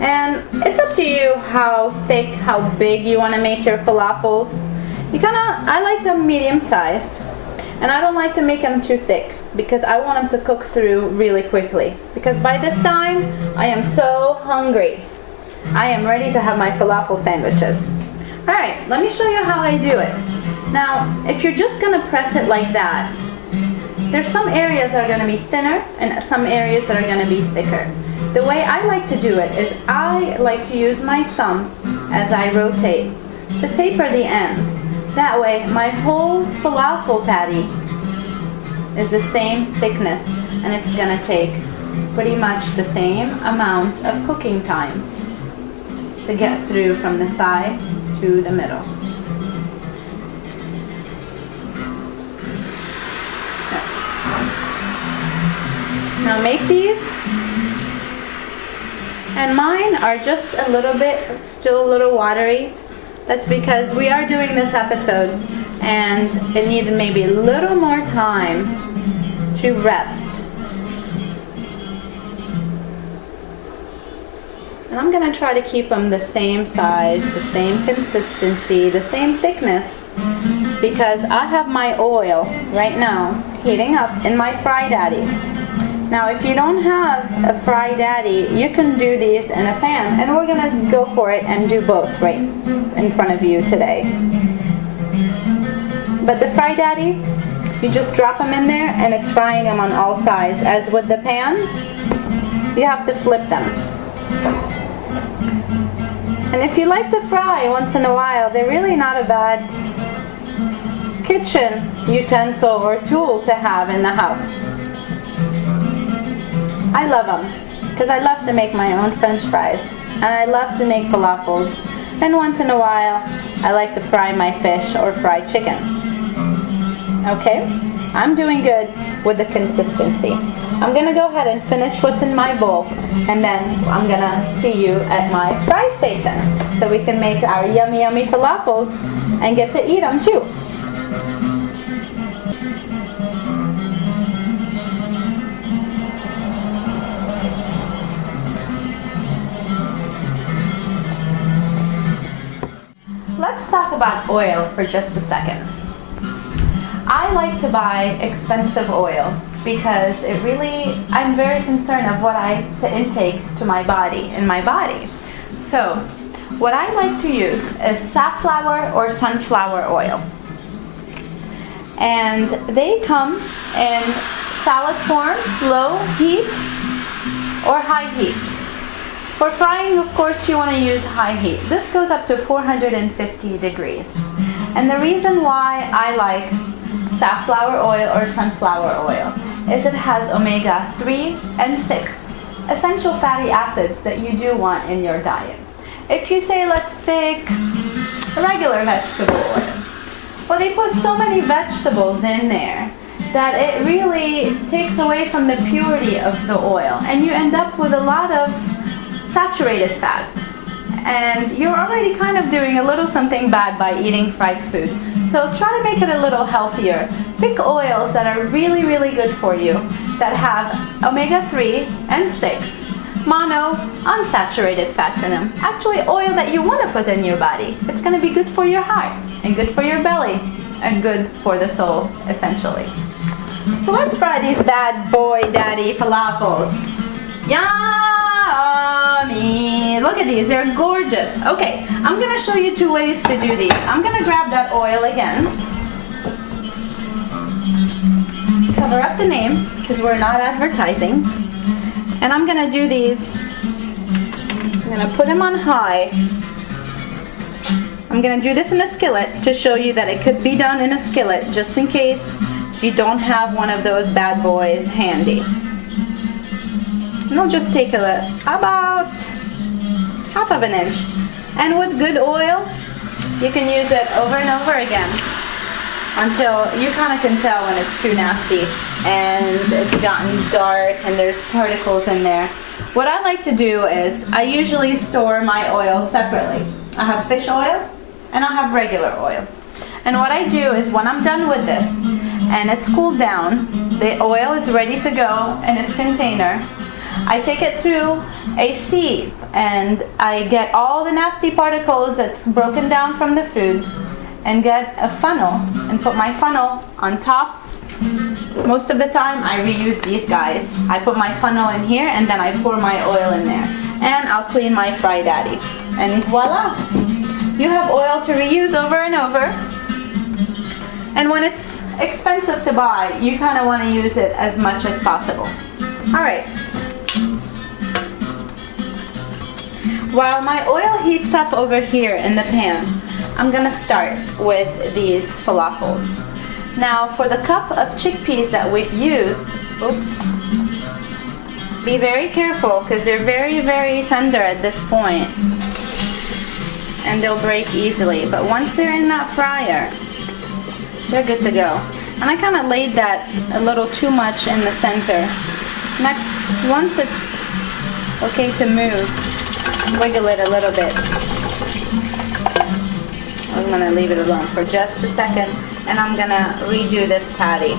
And it's up to you how thick, how big you want to make your falafels. I like them medium-sized, and I don't like to make them too thick because I want them to cook through really quickly. Because by this time, I am so hungry. I am ready to have my falafel sandwiches. All right, let me show you how I do it. Now, if you're just gonna press it like that, there's some areas that are gonna be thinner and some areas that are gonna be thicker. The way I like to do it is I like to use my thumb as I rotate to taper the ends. That way, my whole falafel patty is the same thickness, and it's gonna take pretty much the same amount of cooking time to get through from the sides to the middle. Now make these, and mine are just a little bit, still a little watery. That's because we are doing this episode and it needed maybe a little more time to rest. And I'm going to try to keep them the same size, the same consistency, the same thickness, because I have my oil right now heating up in my Fry Daddy. Now if you don't have a Fry Daddy, you can do these in a pan, and we're going to go for it and do both right in front of you today. But the Fry Daddy, you just drop them in there and it's frying them on all sides. As with the pan, you have to flip them. And if you like to fry once in a while, they're really not a bad kitchen utensil or tool to have in the house. I love them because I love to make my own French fries, and I love to make falafels, and once in a while I like to fry my fish or fry chicken. Okay, I'm doing good with the consistency. I'm gonna go ahead and finish what's in my bowl, and then I'm gonna see you at my fry station so we can make our yummy yummy falafels and get to eat them too. Let's talk about oil for just a second. I like to buy expensive oil because I'm very concerned of what I intake to my body, in my body. So what I like to use is safflower or sunflower oil. And they come in salad form, low heat or high heat. For frying, of course, you want to use high heat. This goes up to 450 degrees. And the reason why I like safflower oil or sunflower oil is it has omega-3 and 6 essential fatty acids that you do want in your diet. If you say, let's take regular vegetable oil, well, they put so many vegetables in there that it really takes away from the purity of the oil, and you end up with a lot of saturated fats, and you're already kind of doing a little something bad by eating fried food. So try to make it a little healthier. Pick oils that are really, really good for you, that have omega-3 and 6 mono unsaturated fats in them. Actually, oil that you want to put in your body. It's going to be good for your heart and good for your belly and good for the soul, essentially. So let's fry these bad boy daddy falafels. Yummy! Look at these, they're gorgeous. Okay, I'm gonna show you two ways to do these. I'm gonna grab that oil again. Cover up the name, because we're not advertising. And I'm gonna do these. I'm gonna put them on high. I'm gonna do this in a skillet to show you that it could be done in a skillet, just in case you don't have one of those bad boys handy. And I'll just take about half of an inch. And with good oil, you can use it over and over again until you kind of can tell when it's too nasty and it's gotten dark and there's particles in there. What I like to do is I usually store my oil separately. I have fish oil and I have regular oil. And what I do is when I'm done with this and it's cooled down, the oil is ready to go in its container, I take it through a sieve and I get all the nasty particles that's broken down from the food and get a funnel and put my funnel on top. Most of the time I reuse these guys. I put my funnel in here and then I pour my oil in there. And I'll clean my fry daddy. And voila! You have oil to reuse over and over. And when it's expensive to buy, you kind of want to use it as much as possible. Alright. While my oil heats up over here in the pan, I'm going to start with these falafels. Now for the cup of chickpeas that we've used, oops, be very careful because they're very, very tender at this point and they'll break easily. But once they're in that fryer, they're good to go. And I kind of laid that a little too much in the center. Next, once it's okay to move, wiggle it a little bit. I'm going to leave it alone for just a second and I'm going to redo this patty.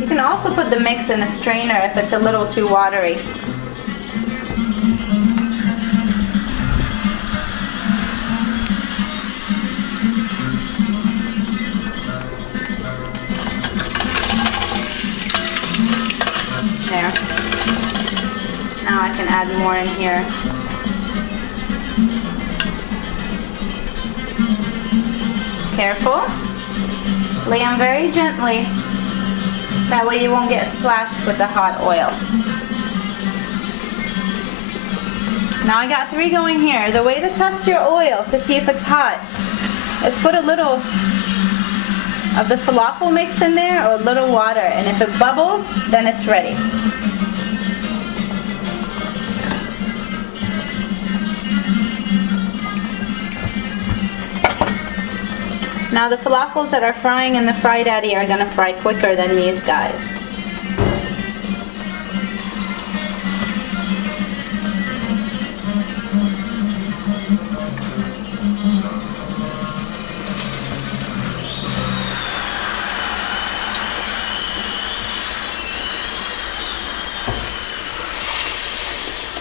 You can also put the mix in a strainer if it's a little too watery. There. Now I can add more in here. Careful. Lay them very gently. That way you won't get splashed with the hot oil. Now I got 3 going here. The way to test your oil to see if it's hot is put a little of the falafel mix in there or a little water, and if it bubbles, then it's ready. Now the falafels that are frying in the fry daddy are gonna fry quicker than these guys.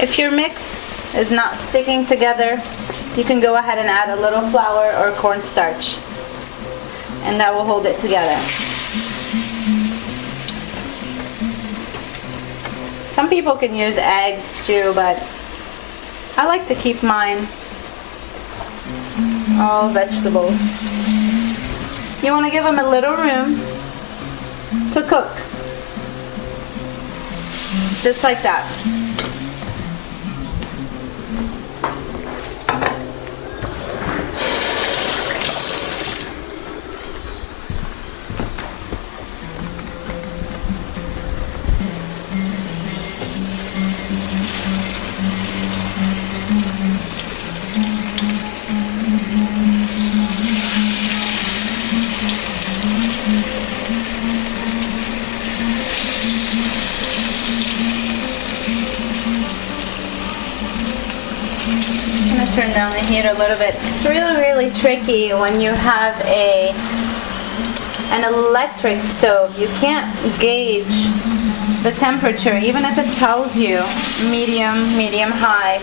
If your mix is not sticking together, you can go ahead and add a little flour or cornstarch, and that will hold it together. Some people can use eggs too, but I like to keep mine all vegetables. You want to give them a little room to cook, just like that. Turn down the heat a little bit. It's really tricky when you have an electric stove. You can't gauge the temperature, even if it tells you medium, high.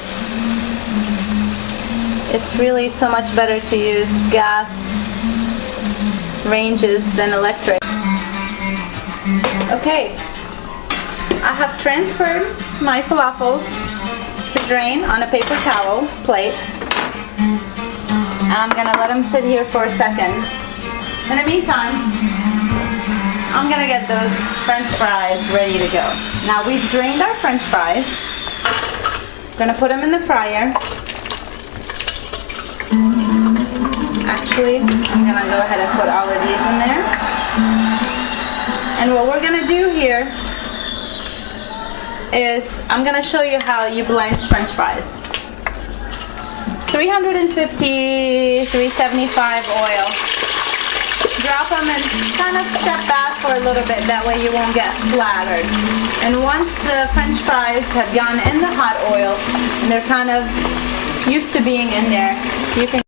It's really so much better to use gas ranges than electric. Okay, I have transferred my falafels to drain on a paper towel plate, and I'm gonna let them sit here for a second. In the meantime, I'm gonna get those French fries ready to go. Now we've drained our French fries. I'm gonna put them in the fryer. Actually, I'm gonna go ahead and put all of these in there. And what we're gonna do here is I'm gonna show you how you blanch French fries. 350, 375 oil. Drop them and kind of step back for a little bit, that way you won't get splattered. And once the French fries have gone in the hot oil and they're kind of used to being in there, you can